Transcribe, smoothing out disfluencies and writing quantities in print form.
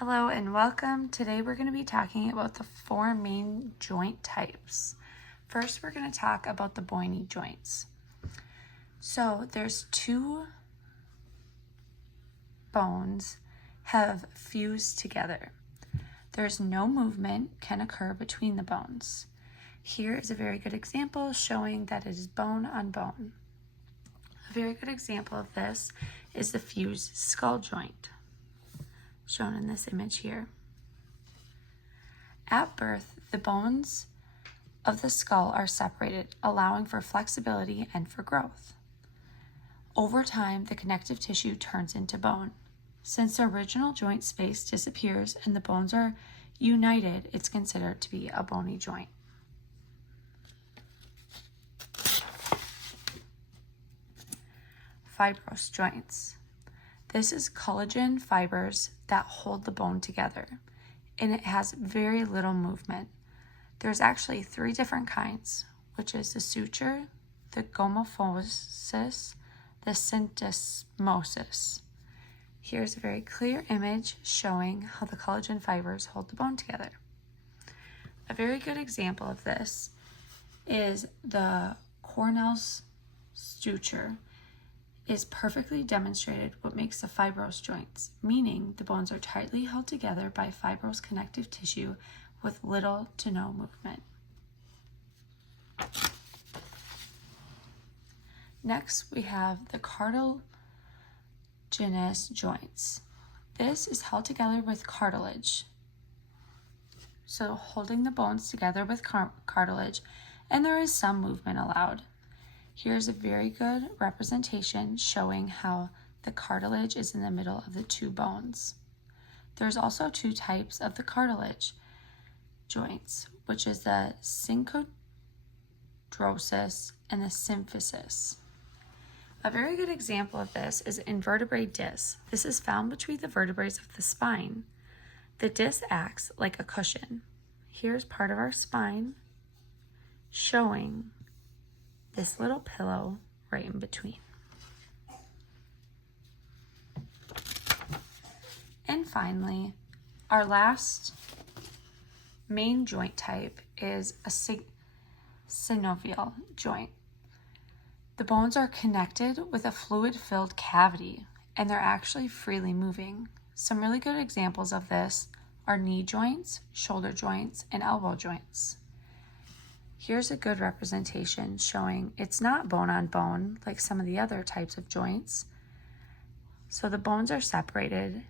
Hello and welcome. Today we're going to be talking about the four main joint types. First, we're going to talk about the bony joints. So there's two bones have fused together. There's no movement can occur between the bones. Here is a very good example showing that it is bone on bone. A very good example of this is the fused skull joint, shown in this image here. At birth, the bones of the skull are separated, allowing for flexibility and for growth. Over time, the connective tissue turns into bone. Since the original joint space disappears and the bones are united, it's considered to be a bony joint. Fibrous joints. This is collagen fibers that hold the bone together, and it has very little movement. There's actually three different kinds, which is the suture, the gomophosis, the syndesmosis. Here's a very clear image showing how the collagen fibers hold the bone together. A very good example of this is the Cornell's suture is perfectly demonstrated what makes the fibrous joints, meaning the bones are tightly held together by fibrous connective tissue with little to no movement. Next, we have the cartilaginous joints. This is held together with cartilage, so holding the bones together with cartilage, and there is some movement allowed. Here's a very good representation showing how the cartilage is in the middle of the two bones. There's also two types of the cartilage joints, which is the synchondrosis and the symphysis. A very good example of this is invertebrate disc. This is found between the vertebrae of the spine. The disc acts like a cushion. Here's part of our spine showing this little pillow right in between. And finally, our last main joint type is a synovial joint. The bones are connected with a fluid-filled cavity, and they're actually freely moving. Some really good examples of this are knee joints, shoulder joints, and elbow joints. Here's a good representation showing it's not bone on bone like some of the other types of joints. So the bones are separated